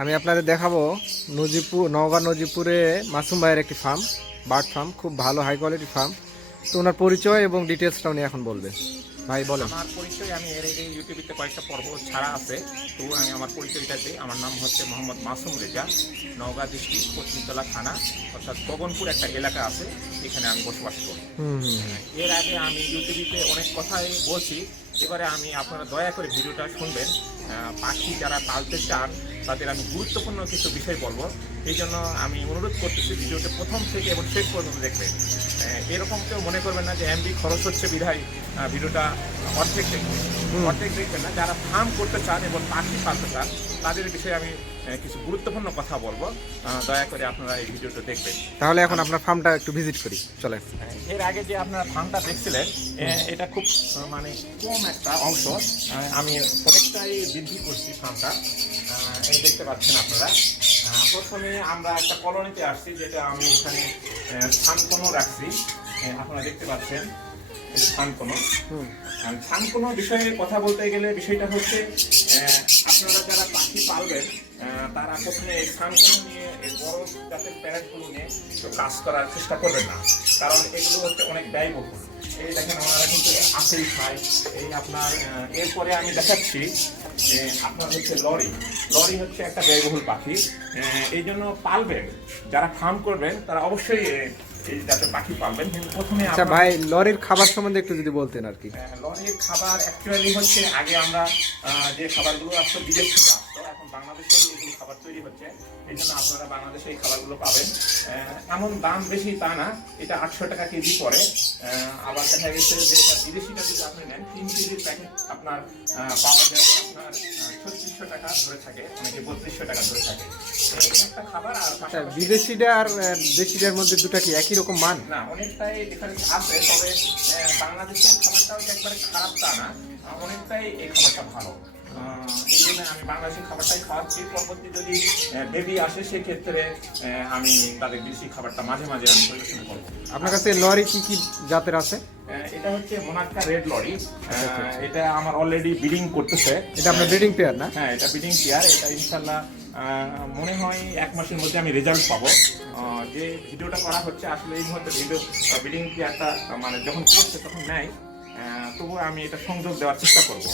আমি আপনাদের দেখাবো নওগাঁ নজিপুরে মাসুম ভাইয়ের একটি ফার্ম, বার্ড ফার্ম, খুব ভালো হাই কোয়ালিটি ফার্ম। তো ওনার পরিচয় এবং ডিটেলসটা উনি এখন বলবে। ভাই বলেন। আমার পরিচয় আমি এর আগে ইউটিউবে কয়েকটা পর্ব ছাড়া আছে, তো আমি আমার পরিচয়টা দিই। আমার নাম হচ্ছে মোহাম্মদ মাসুম রেজা। নওগাঁ ডিস্ট্রিক্ট পশ্চিমতলা থানা, অর্থাৎ গগনপুর একটা এলাকা আছে, এখানে আমি বসবাস করি। এর আগে আমি ইউটিউবে অনেক কথাই বলছি, এবারে আমি আপনারা দয়া করে ভিডিওটা শুনবেন। পাখি যারা পালতে চান তাদের আমি গুরুত্বপূর্ণ কিছু বিষয় বলবো, এই জন্য আমি অনুরোধ করতেছি ভিডিওটা প্রথম থেকে এবং শেষ পর্যন্ত দেখবেন। এরকম কেউ মনে করবেন না যে এমবি খরচ হচ্ছে বিধায় ভিডিওটা অর্ধেক দেখবেন। অর্ধেক দেখবেন না, যারা ফার্ম করতে চান এবং পাখি পালতে চান তাদের বিষয়ে আমি কিছু গুরুত্বপূর্ণ কথা বলবো, দয়া করে আপনারা এই ভিডিওটা দেখবেন। তাহলে এখন আপনার ফার্মটা একটু ভিজিট করি, চলে। এর আগে যে আপনারা ফার্মটা দেখছিলেন, এটা খুব মানে কম একটা অংশ, আমি অনেকটাই বৃদ্ধি করছি ফার্মটা। এই দেখতে পাচ্ছেন আপনারা। প্রথমে আমরা একটা কলোনিতে আসছি, যেটা আমি এখানে ছানকোনো রাখছি, আপনারা দেখতে পাচ্ছেন ছানকোনো। ছানকোনো বিষয়ে কথা বলতে গেলে বিষয়টা হচ্ছে, আপনারা যারা পাখি পালবেন তারা প্রথমে এই ছানকোনো নিয়ে, এই বড় জাতের প্যারেটগুলো নিয়ে কাজ করার চেষ্টা করবেন না, কারণ এগুলো হচ্ছে অনেক ব্যয়বহুল। এই দেখেন ওনারা কিন্তু আসেই খায়। এই আপনার এরপরে আমি দেখাচ্ছি আপনার হচ্ছে লরি হচ্ছে একটা ব্যয়বহুল পাখি। এই জন্য পালবেন, যারা ফার্ম করবেন তারা অবশ্যই এই জাতের পাখি পালবেন। কিন্তু প্রথমে আচ্ছা ভাই, লরির খাবার সম্বন্ধে একটু যদি বলতেন আর কি। লরির খাবার অ্যাকচুয়ালি হচ্ছে, আগে আমরা যে খাবারগুলো আসতো বিদেশ থেকে আসতো, এখন বাংলাদেশে এগুলো খাবার তৈরি হচ্ছে, এই জন্য আপনারা বাংলাদেশে এই খাবারগুলো পাবেন। এমন দাম বেশি তা না, এটা 800 টাকা কেজি পড়ে। আবার দেখা গেছে যে এটা বিদেশিটা যদি আপনি নেন 3 কেজির প্যাকেট আপনার পাওয়া যাবে আপনার 3600 টাকা ধরে থাকে, অনেকে 3200 টাকা ধরে থাকে একটা খাবার। আর বিদেশিটা আর দেশিটার মধ্যে দুটা কি একই রকম মান? না, অনেকটাই ডিফারেন্স আছে, তবে বাংলাদেশের খাবারটাও যে একবারে খারাপ তা না, অনেকটাই এই খাবারটা ভালো। এই জন্য আমি বাংলাদেশের খাবারটাই খাওয়াচ্ছি। পরবর্তী যদি বেবি আসে সেক্ষেত্রে আমি তাদের দেশি খাবারটা মাঝে মাঝে আমি পরিবেশন করবো। আপনার কাছে লরি কি কি জাতের আছে? এটা হচ্ছে মোনাক্কা রেড লরি। এটা আমার অলরেডি ব্রিডিং করতেছে। এটা আপনার ব্রিডিং পেয়ার না? হ্যাঁ, এটা ব্রিডিং পেয়ার। এটা ইনশাল্লাহ মনে হয় 1 মাসের মধ্যে আমি রেজাল্ট পাবো। যে ভিডিওটা করা হচ্ছে আসলে এই মুহূর্তে ব্রিডিং পেয়ারটা মানে যখন করছে তখন নেয়, তবুও আমি এটা সংযোগ দেওয়ার চেষ্টা করবো।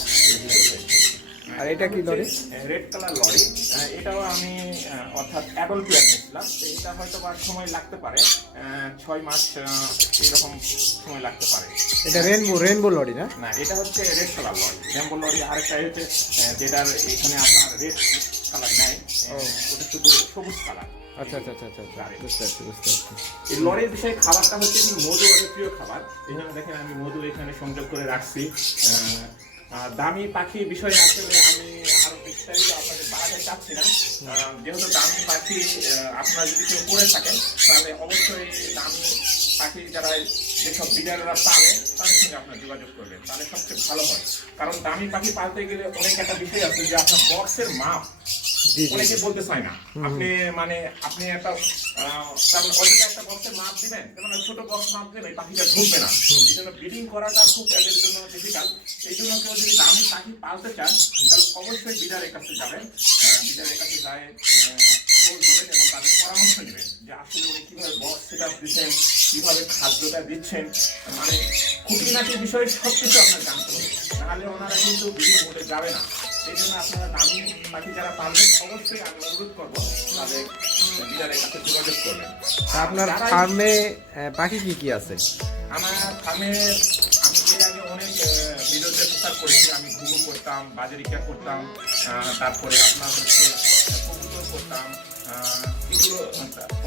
আর এটা কি লরি? Red colour lorry. এটাও আমি অর্থাৎ অ্যাডাল্ট পেয়ার নিয়েছিলাম। এটা হয়তো বা সময় লাগতে পারে, 6 মাস এরকম সময় লাগতে পারে। এটা রেনবো লরি না? না, এটা হচ্ছে red colour lory. Rainbow lory আরেকটা হচ্ছে যেটার এখানে আপনার রেড কালার নাই, ওটা শুধু সবুজ কালার। আচ্ছা আচ্ছা আচ্ছা আচ্ছা, বুঝতে পারছি। এই লরির বিষয়ে খাবারটা হচ্ছে মধু, ওদের প্রিয় খাবার। এই জন্য দেখেন আমি মধু এখানে সংযোগ করে রাখছি। দামি পাখি বিষয়ে আসলে আমি আরো বিস্তারিত আপনাদের বাড়াতে চাচ্ছি না, যেহেতু দামি পাখি আপনারা যদি কেউ করে থাকেন তাহলে অবশ্যই দামি পাখি যারা যেসব বিডাররা পালে তাদের সঙ্গে আপনার যোগাযোগ করবেন, তাহলে সবচেয়ে ভালো হয়। কারণ দামি পাখি পালতে গেলে অনেক একটা বিষয় আছে যে আপনার বক্সের মাপ অনেকে বলতে চায় না। আপনি একটা অযথা একটা বক্সের মাপ দিবেন, যেমন ছোট বক্স মাপ দিবেন, এই পাখিটা ঢুকবে না। এই জন্য ব্রিডিং করাটা খুব এদের জন্য ডিফিকাল্ট। এই জন্য কেউ যদি দামি পাখি পালতে চান তাহলে অবশ্যই বিডারের কাছে যাবেন। বিডারের কাছে যায় বলবেন এবং তাদের পরামর্শ নেবেন যে আসলে উনি কিভাবে বক্স সেট আপ দিচ্ছেন, কিভাবে খাদ্যটা দিচ্ছেন, মানে খুঁটিনাটি বিষয়ে সবকিছু আপনার জানতে হবে, নাহলে ওনারা কিন্তু ব্রিডিং মোডে যাবে না। এই জন্য আপনারা দামি পাখি যারা পালবেন অবশ্যই আমি অনুরোধ করবো তাদের বিড়ালের কাছে যোগাযোগ করবেন। আপনার ফার্মে পাখি কি কি আছে? আমার ফার্মে আমি এর আগে অনেক ভিডিওতে প্রচার করেছি। আমি ঘুঘু করতাম, বাজারিকা করতাম, তারপরে আপনার হচ্ছে কবুতর করতাম, এগুলো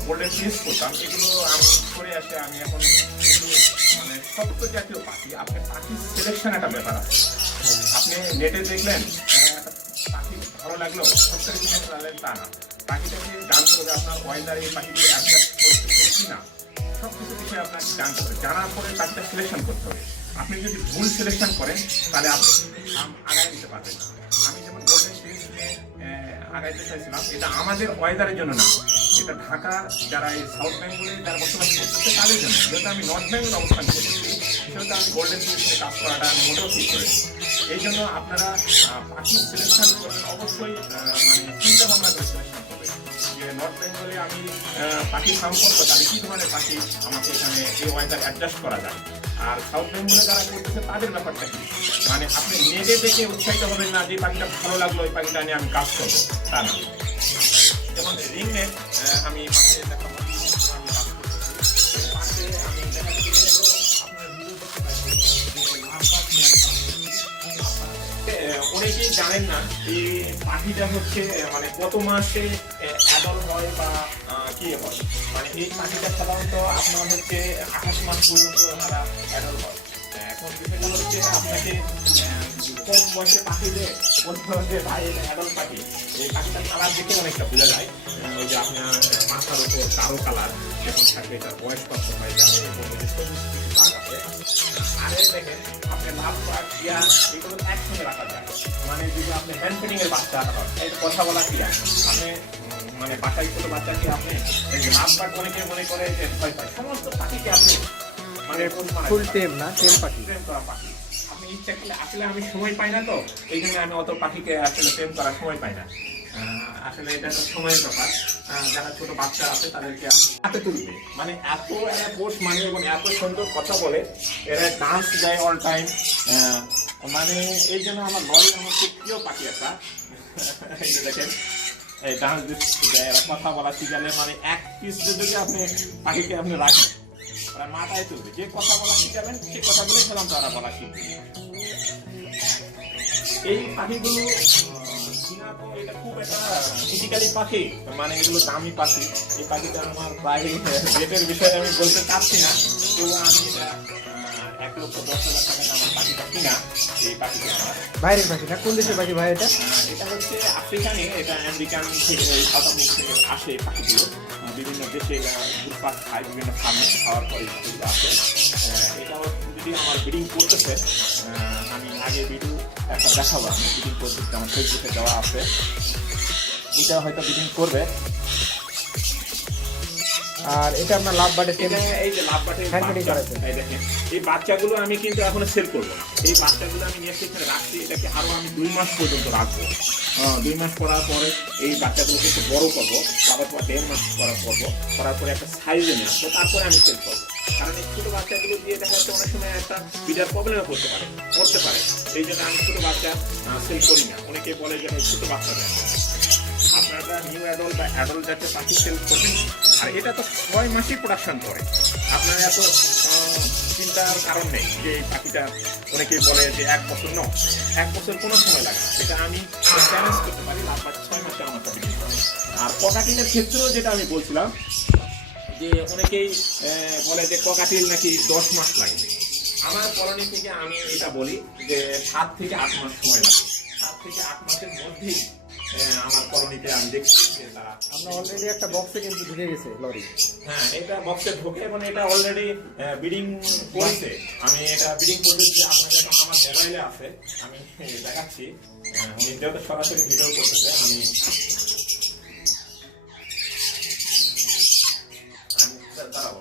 গোল্ডেন ফিস করতাম। এগুলো আমি করে আসে আমি এখন কিন্তু মানে শক্ত জাতীয় পাখি। আপনার পাখি সিলেকশন একটা ব্যাপার আছে। আপনি নেটে দেখলেন পাখি ভালো লাগলো সবথেকে কিনে ফেলালেন তা না, পাখিটাকে জানতে হবে আপনার ওয়েদার এই পাখিগুলো অ্যাডজাস্ট করছে কি না, সব কিছু বিষয়ে আপনাকে জানতে হবে। জানার পরে পাখিটা সিলেকশন করতে হবে। আপনি যদি ভুল সিলেকশন করেন তাহলে আপনি আগায় নিতে পারবেন। আমি যেমন গোল্ডেন ফিস নিয়ে আগাইতে চাইছিলাম, এটা আমাদের ওয়েদারের জন্য না, এটা ঢাকা যারা এই সাউথ বেঙ্গলে যারা বসবাস করতেছে তাদের জন্য। যেহেতু আমি নর্থ বেঙ্গলে অবস্থান করতেছি সেহেতু আমি গোল্ডেন ফিস নিয়ে কাজ করাটা আমি মোটেও ঠিক করেছি। এই জন্য আপনারা পাখি সিলেকশন করবেন অবশ্যই মানে চিন্তা ভাবনা করে সিলেকশন করবেন যে নর্থ বেঙ্গলে আমি পাখি ফার্ম করবো তাহলে কী ধরনের পাখি আমাকে এখানে এই ওয়েদার অ্যাডজাস্ট করা যায়। আর সাউথ বেঙ্গলে যারা করতেছে তাদের ব্যাপারটা কি, মানে আপনি নেটে দেখে উৎসাহিত হবেন না যে পাখিটা ভালো লাগলো ওই পাখিটা নিয়ে আমি কাজ করবো, তা না। যেমন রিং নেট আমি পাশে দেখাবো, আমি কাজ করতেছি পাশে আমি দেখাচ্ছি আপনার ভিডিও করতে পারছি অনেকেই জানেন না এই পাখিটা হচ্ছে মানে কত মাসে অ্যাডাল্ট হয় বা কি হয়, মানে এই পাখিটা সাধারণত আপনার হচ্ছে 28 মাস পর্যন্ত ওনারা অ্যাডাল্ট হয়। এখন বিষয়টা হচ্ছে আপনাকে কম বয়সে পাখি দিয়ে বলতে হবে যে ভাই এটা অ্যাডাল্ট পাখি, এই পাখিটা কালার দেখে অনেকটা বোঝা যায়। ওই যে আপনার মাথার উপর কালো কালার যখন থাকে এটার বয়স কত হয় যাবে এবং ওই যে সবুজ কিছু দাগ আছে। আরে দেখেন আপনি লাভ বা টিয়া এগুলো একসঙ্গে রাখা যায়, মানে যদি আপনি হ্যান্ড ফিডিং এর বাচ্চা হয় এটা কথা বলা টিয়া আপনি মানে বাসায় ছোট বাচ্চাকে আপনি লাভ বাট অনেকে মনে করে যে ভয় পায়, সমস্ত পাখিকে আপনি মানে ফুল টেম না, টেম পাখি, ট্রেন করা পাখি আপনি ইচ্ছা করলে, আসলে আমি সময় পাই না তো এই জন্য আমি অত পাখিকে আসলে ট্রেন করার সময় পাই না। আসলে এটা একটা সময়ের ব্যাপার। যারা ছোট বাচ্চা আছে তাদেরকে হাতে তুলবে, মানে এত এরা পোষ মানে এবং এত সুন্দর কথা বলে, এরা ডান্স দেয় অল টাইম, মানে এই জন্য আমার লরি আমার খুব প্রিয় পাখি একটা। এই যে দেখেন এই ডান্স দেয়, এরা কথা বলা শিখালে মানে এক পিস যদি আপনি পাখিকে আপনি রাখেন ওরা মাথায় তুলবে, যে কথা বলা শিখাবেন সেই কথাগুলোই ফেলাম তারা বলা শিখবে। এই পাখিগুলো এটা খুব একটা ফিজিক্যালি পাখি, মানে এগুলো দামি পাখি। এই পাখিটা আমার প্রায় রেটের বিষয়ে আমি বলতে চাচ্ছি না, তো আমি এটা 1,10,000 টাকা আমার পাখিটা কিনা। এই পাখিটা আমার বাইরের পাখি না, কোন দেশের পাখি ভাই এটা? এটা হচ্ছে আফ্রিকানি, এটা আমেরিকান থেকে সাউথ আমেরিকা থেকে আসে এই পাখিগুলো, বিভিন্ন দেশে ঘুরপাক খায়, বিভিন্ন ফার্মে খাওয়ার পরে পাখিগুলো আসে। এটাও যদি আমার ব্রিডিং করতেছে, আমি আগে ভিডিও একটা দেখাবো, আমি ব্রিডিং করতেছি, আমার ফেসবুকে দেওয়া আছে, এটা হয়তো ব্রিডিং করবে। আর এটা আপনার লাভ বার্ডের টেম, এই যে লাভ বাটের এই দেখেন এই বাচ্চাগুলো আমি কিন্তু এখনো সেল করবো না, এই বাচ্চাগুলো আমি নিয়ে এখানে রাখছি, এটাকে আরো আমি 2 মাস পর্যন্ত রাখবো। 2 মাস করার পরে এই বাচ্চাগুলোকে একটু বড় করবো, আবার পর 1.5 মাস করার পরে একটা সাইজে নিয়ে আসবো, তারপরে আমি সেল করবো। কারণ এই ছোটো বাচ্চাগুলো দিয়ে দেখা যাচ্ছে অনেক সময় একটা বিরাট প্রবলেমে পড়তে পারে, এই জন্য আমি ছোটো বাচ্চা সেল করি না। অনেকে বলে যে ছোটো বাচ্চা দেয়, আপনারা নিউ অ্যাডাল্ট বা অ্যাডাল্ট জাতীয় পাখি সেল করবেন। আর এটা তো 6 মাসই প্রোডাকশন করে, আপনার এত চিন্তার কারণ নেই যে এই পাখিটা, অনেকেই বলে যে 1 বছর, 1 বছর কোনো সময় লাগে না, সেটা আমি চ্যালেঞ্জ করতে পারি। আপনার 6 মাসে আমার পাখি কিনতে হবে। আর ককাটিলের ক্ষেত্রেও যেটা আমি বলছিলাম যে অনেকেই বলে যে ককাটিল নাকি 10 মাস লাগবে, আমার কলোনি থেকে আমি এটা বলি যে 7 থেকে 8 মাস সময় লাগে। 7 থেকে 8 মাসের মধ্যেই আমার কলোনিতে আমি দেখছি যে তারা, আমরা অলরেডি একটা বক্সে কিন্তু ঢুকে গেছে লরি। হ্যাঁ এটা বক্সে ঢোকে, মানে এটা অলরেডি ব্রিডিং করেছে। আমি এটা ব্রিডিং করতেছি, আপনাদের আমার মোবাইলে আছে, আমি দেখাচ্ছি। উনি যেহেতু সরাসরি ভিডিও করতেছে, আমি দাঁড়াবো।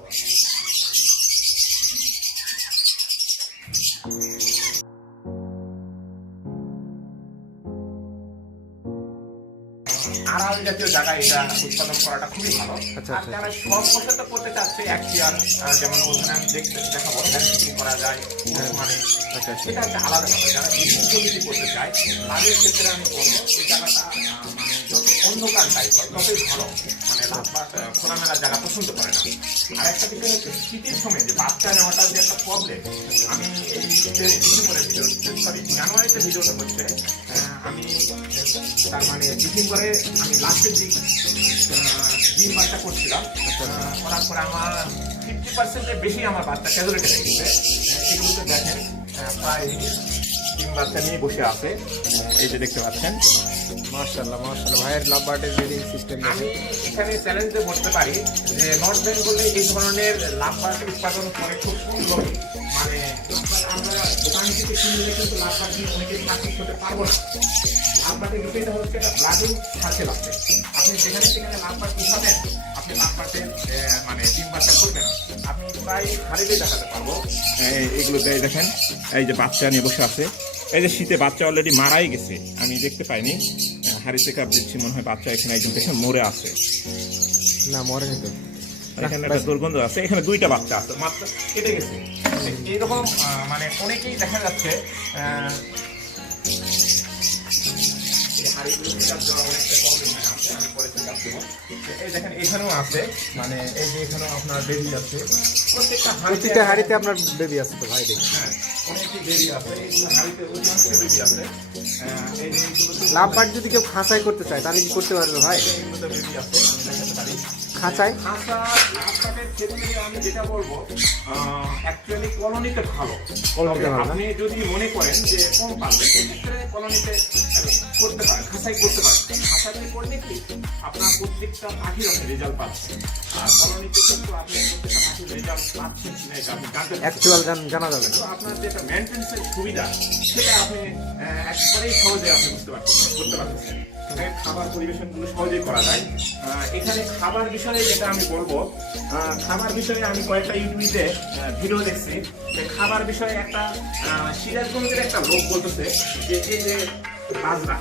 আড়াল জাতীয় জায়গায় এটা উৎপাদন করাটা খুবই ভালো। আর যারা সব বছর তো করতে চাচ্ছে এক চেয়ার, যেমন ওখানে আমি দেখাবো হ্যান্ড করা যায়, মানে সেটা একটা আলাদা ব্যাপার। যারা বিদ্যুৎ করতে চায় তাদের ক্ষেত্রে আমি বলবো এই জায়গাটা মানে যত অন্ধকার টাইপ হয় ততই ভালো, মানে লাভবাট খোলামেলা জায়গা পছন্দ করে না। আর একটা বিষয় হচ্ছে শীতের সময় যে বাচ্চা নেওয়াটার যে একটা প্রবলেম, আমি এই ডিসেম্বরের ভিডিও, সরি জানুয়ারিতে ভিডিওটা হচ্ছে, আমি তার মানে ডিসেম্বরে আমি লাস্টের দিক ডিম বাচ্চা করছিলাম, করার পরে আমার 50% বেশি আমার বাচ্চা ক্যাজুয়ালিটি হয়ে গেছে। এগুলোতে দেখেন প্রায় ডিম বাচ্চা নিয়ে বসে আছে, এই যে দেখতে পাচ্ছেন। মাশাআল্লাহ মাশাআল্লাহ, ভাইয়ের লাভ বার্ডের ব্রিডিং সিস্টেম। আমি এখানে চ্যালেঞ্জে বলতে পারি যে নর্থ বেঙ্গলে এই ধরনের লাভ বার্ড উৎপাদন করে খুব সুন্দর, মানে আমরা দোকান থেকে কিনলে কিন্তু লাভ বার্ড দিয়ে অনেকে সাকসেস হতে পারবো না। লাভ বার্ডের বিষয়টা হচ্ছে একটা ব্লাডিং সাথে লাগবে, আপনি যেখানে সেখানে লাভ বার্ড উঠাবেন, আপনি লাভ বার্ডের মানে ডিম বাচ্চা করবেন। আমি প্রায় হারিয়ে দেখাতে পারবো, এগুলো দেখেন এই যে বাচ্চা নিয়ে বসে আছে, এই যে শীতে বাচ্চা অলরেডি মারাই গেছে, আমি দেখতে পাইনি, হাড়িতে কাপ দিচ্ছি, মনে হয় বাচ্চা এখানে একদম দেখে মরে আছে। না মরেনি তো। আর এখানে একটা দুর্গন্ধ আছে, এখানে দুইটা বাচ্চা আছে মাত্র, কেটে গেছে। এইরকম মানে অনেকেই দেখা যাচ্ছে এই হাঁড়িগুলো pick up দেওয়া অনেকটা problem হয় আছে, আমি পরে pick up দেবো। এই দেখেন এখানেও আছে, মানে এই যে এখানেও আপনার বেবি আছে, প্রত্যেকটা প্রতিটা হাঁড়িতে আপনার বেবি আছে তো ভাই দেখি। হ্যাঁ অনেকই বেবি আছে, এইগুলো হাঁড়িতে অধিকাংশ বেবি আছে। এই যে এইগুলো তো লাভবার্ড যদি কেউ খাঁচাই করতে চায় তাহলে কি করতে পারবে ভাই? এইগুলোতে বেবি আছে, আমি দেখাতে পারি। খাঁচাই? খাঁচা লাভবার্ডের ক্ষেত্রে আমি যেটা বলবো, অ্যাকচুয়ালি কলোনিতে ভালো। কলোনিতে তবে ভালো না? আপনি যদি মনে করেন যে কম পারবেন, সেক্ষেত্রে কলোনিতে করতে পারেন, খাঁচাই করতে পারেন। খাঁচাতে করলে কি আপনার প্রত্যেকটা পাখির আপনি রেজাল্ট পাচ্ছেন, আর কলোনিতে কিন্তু আপনি প্রত্যেকটা পাখির রেজাল্ট পাচ্ছেন কিনা এটা আপনি জানতে পারবেন। অ্যাকচুয়াল জানা যাবে না। তো আপনার যে একটা মেনটেন্সের সুবিধা, সেটা আপনি একবারেই সহজে আপনি বুঝতে পারছেন, করতে পারছেন। এখানে খাবার পরিবেশনগুলো সহজেই করা যায়। এখানে খাবার বিষয়ে যেটা আমি বলবো, খাবার বিষয়ে আমি কয়েকটা ইউটিউবে ভিডিও দেখছি, যে খাবার বিষয়ে একটা সিরাজগঞ্জের একটা লোক বলতেছে যে এই যে বাজরা,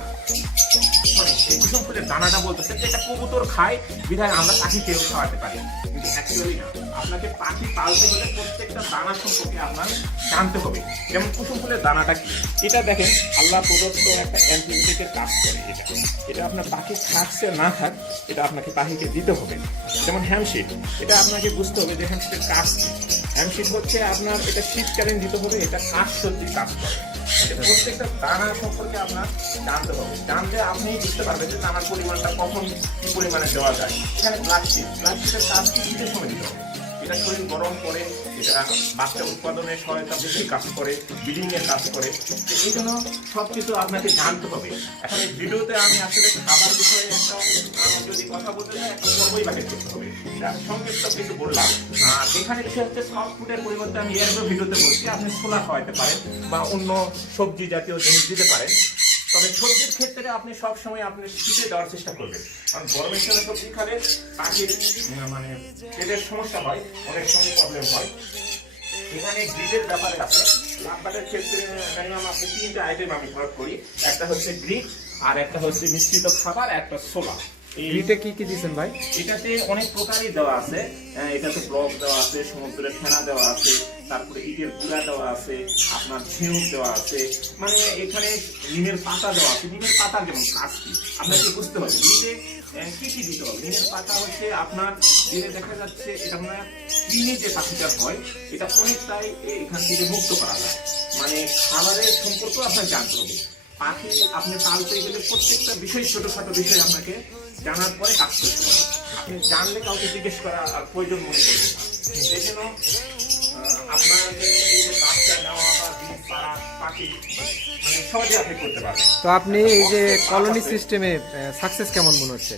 মানে এই কুসুম ফুলের দানাটা বলতেছে যে এটা কবুতর খায়, বিধায় আমরা পাখিকেও খাওয়াতে পারি, কিন্তু অ্যাকচুয়ালি না। আপনাকে পাখি পালতে হলে প্রত্যেকটা দানা সম্পর্কে আপনার জানতে হবে। যেমন কুসুম ফুলের দানাটা কি, এটা দেখেন আল্লাহ প্রদত্ত একটা অ্যান্টিবায়োটিকের কাজ করে। এটা আপনার পাখি খাচ্ছে না খাক, এটা আপনাকে পাখিকে দিতে হবে। যেমন হ্যামশিট, এটা আপনাকে বুঝতে হবে যে হ্যামশিটের কাজ কি। হ্যামশিট হচ্ছে আপনার, এটা শীতকালীন দিতে হবে, এটা শাকসবজির কাজ করে। এটা প্রত্যেকটা দানা সম্পর্কে আপনার জানতে হবে, জানলে আপনি বুঝতে পারবেন যে দানার পরিমাণটা কখন কি পরিমাণে দেওয়া যায়। এখানে ব্লাডশিটের কাজ কি শীতের সময় দিতে হবে, এটা শরীর গরম করে, এটা বাচ্চা উৎপাদনের সহায়তা বেশি কাজ করে, ব্রিডিং এর কাজ করে। তো এই জন্য সবকিছু আপনাকে জানতে হবে। এখন এই ভিডিওতে আমি আসলে খাবার বিষয়ে একটা যদি কথা বলতে চাই, একটা পর্বই বাহির করতে হবে, আমি সংক্ষিপ্ত কিছু বললাম। আর এখানে বিষয় হচ্ছে সফট ফুডের পরিবর্তে আমি এর আগেও ভিডিওতে বলছি আপনি ছোলা খাওয়াতে পারেন বা অন্য সবজি জাতীয় জিনিস দিতে পারেন। তবে সবজির ক্ষেত্রে আপনি সবসময় আপনি শীতে দেওয়ার চেষ্টা করবেন, কারণ গরমের সময় সবজি খালে পাখির মানে পেটের সমস্যা হয়, অনেক সময় প্রবলেম হয়। এখানে গ্রিডের ব্যাপারে আছে। লাভবার্ডের ক্ষেত্রে মিনিমাম আপনি তিনটা আইটেম আমি ভাগ করি, একটা হচ্ছে গ্রিড, আর একটা হচ্ছে মিশ্রিত খাবার, একটা ছোলা। গ্রিটে কি কি দিয়েছেন ভাই? এটাতে অনেক প্রকারই দেওয়া আছে, এটাতে ব্লক দেওয়া আছে, সমুদ্রের ফেনা দেওয়া আছে, তারপরে ইটের গুঁড়া দেওয়া আছে, আপনার ঝিনুক দেওয়া আছে, মানে এখানে নিমের পাতা দেওয়া আছে। নিমের পাতার যেমন কাজ কি আপনাকে বুঝতে হবে, নিমে কি কি দিতে হবে। নিমের পাতা হচ্ছে আপনার দিনে দেখা যাচ্ছে এটা মানে ক্রিমে যে পাখিটা হয়, এটা অনেকটাই এখান থেকে মুক্ত করা যায়। মানে খাবারের সম্পর্ক আপনার জানতে হবে। পাখি আপনি পালতে গেলে প্রত্যেকটা বিষয়, ছোটখাটো বিষয় আপনাকে জানার পরে কাজ করতে হবে। আপনি জানলে কাউকে জিজ্ঞেস করা আর প্রয়োজন মনে করবেন না। এই জন্য আপনার এই যে বাচ্চা নেওয়া বা বীজ পাড়া পাখি মানে সহজে আপনি করতে পারবেন। তো আপনি এই যে কলোনি সিস্টেমে সাকসেস কেমন মনে হচ্ছে?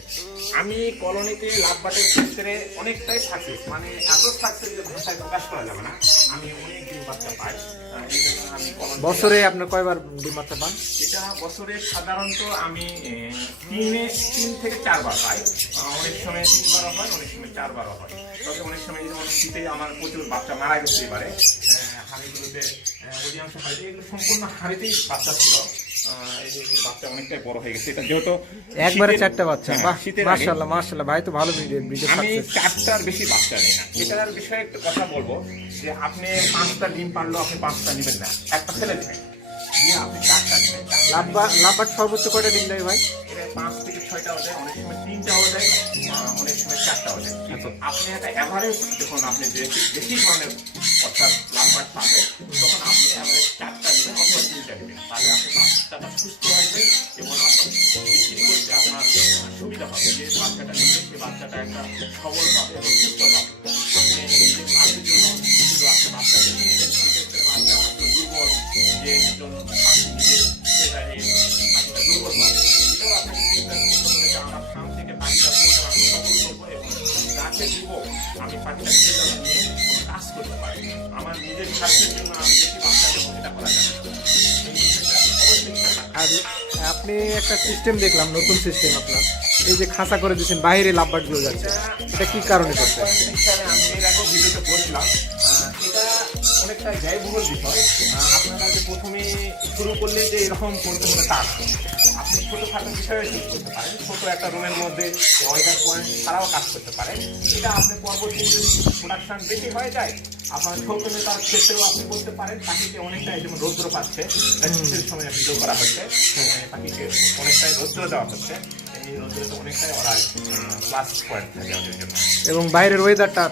আমি কলোনিতে লাভবার্ডের ক্ষেত্রে অনেকটাই সাকসেস, মানে এত সাকসেস যে ভাষায় প্রকাশ করা যাবে না। আমি অনেক ডিম বাচ্চা পাই, এই জন্য আমি বছরে আপনার কয়বার ডিম বাচ্চা পান? এটা বছরে সাধারণত আমি 3 থেকে 4 বার পাই। অনেক সময় 3 বারও হয়, অনেক সময় 4 বারও হয়। তবে অনেক সময় যেমন শীতে আমার প্রচুর বাচ্চা মারা গেছে এবারে হাঁড়িগুলোতে, অধিকাংশ হাঁড়িতে, এগুলো সম্পূর্ণ হাঁড়িতেই বাচ্চা ছিল। এই যে বাচ্চা অনেকটাই বড় হয়ে গেছে, এটা যেহেতু একবারে শীতের- 4টা বাচ্চা, হ্যাঁ, বাহ শীতের আগে মাশাআল্লাহ মাশাআল্লাহ ভাই, তো ভালো ভিডিও আমি সাকসেস। 4টার বেশি বাচ্চা নিই না। এটার বিষয়ে একটা কথা বলবো যে আপনি 5টা ডিম পারলেও আপনি 5টা নেবেন না, একটা ফেলে দেবেন, দিয়ে আপনি 4টা নেবেন। লাভবার্ড সর্বোচ্চ কয়টা ডিম দেয় ভাই? এটা 5 থেকে 6টাও দেয়, অনেক সময় 3টাও দেয়, অনেক সময় 4টাও দেয়। কিন্তু আপনি একটা অ্যাভারেজ যখন আপনি বেশি ধরনের অর্থাৎ লাভবার্ড পাবেন, তখন আপনি অ্যাভারেজ 4টা নেবেন অথবা 3টা নেবেন, তাহলে আপনি বাচ্চাটা সুস্থ থাকবে এবং আপনার বিক্রি করতে আপনার সুবিধা হবে। যে বাচ্চাটা নেবে সে বাচ্চাটা একটা সবল পাবে এবং সুস্থ পাবে। আপনি নিজের লাভের জন্য শুধু আপনি বাচ্চা বেশি নেবেন, সেক্ষেত্রে বাচ্চা আপনার দুর্বল, যে জন্য আপনি নিজের সেটা বাচ্চা দুর্বল পাবে। এটাও আপনাকে চিন্তা করতে হবে যে আমার ফার্ম থেকে পাখিটা করবো, আমি সফল করবো এবং গাছে দিব, আমি পাখিটা খেয়ে নিয়ে কাজ করতে পারি। আমার নিজের স্বাস্থ্যের জন্য আমি বেশি বাচ্চা দেবো, এটা করা যাবে না। এই বিষয়টা অবশ্যই খেয়াল রাখতে হবে। আর আপনি একটা সিস্টেম দেখলাম, নতুন সিস্টেম আপনার, এই যে খাঁচা করে দিচ্ছেন বাইরে লাভবার্ড গুলো যাচ্ছে, এটা কি কারণে করছেন? আমি এর আগেও ভিডিওতে বলছিলাম, এটা অনেক অনেকটা ব্যয়বহুল বিষয়। আপনারা যে প্রথমে শুরু করলে যে এরকম করতে হবে তা না। আপনি ছোটোখাটো বিষয়ে শুরু করতে পারেন, ছোটো একটা রুমের মধ্যে ওয়েদার পয়েন্ট ছাড়াও কাজ করতে পারেন। এটা আপনি পরবর্তী যদি প্রোডাকশন বেশি হয়ে যায়, আপনার সৌতন্যতার ক্ষেত্রেও আপনি করতে পারেন। পাখিকে অনেকটাই যেমন রৌদ্র পাচ্ছে, শীতের সময় ভিডিও করা হচ্ছে, পাখিকে অনেকটাই রৌদ্র দেওয়া হচ্ছে। এই রৌদ্রতে অনেকটাই ওরা প্লাস পয়েন্ট থাকে ওদের জন্য। এবং বাইরের ওয়েদারটা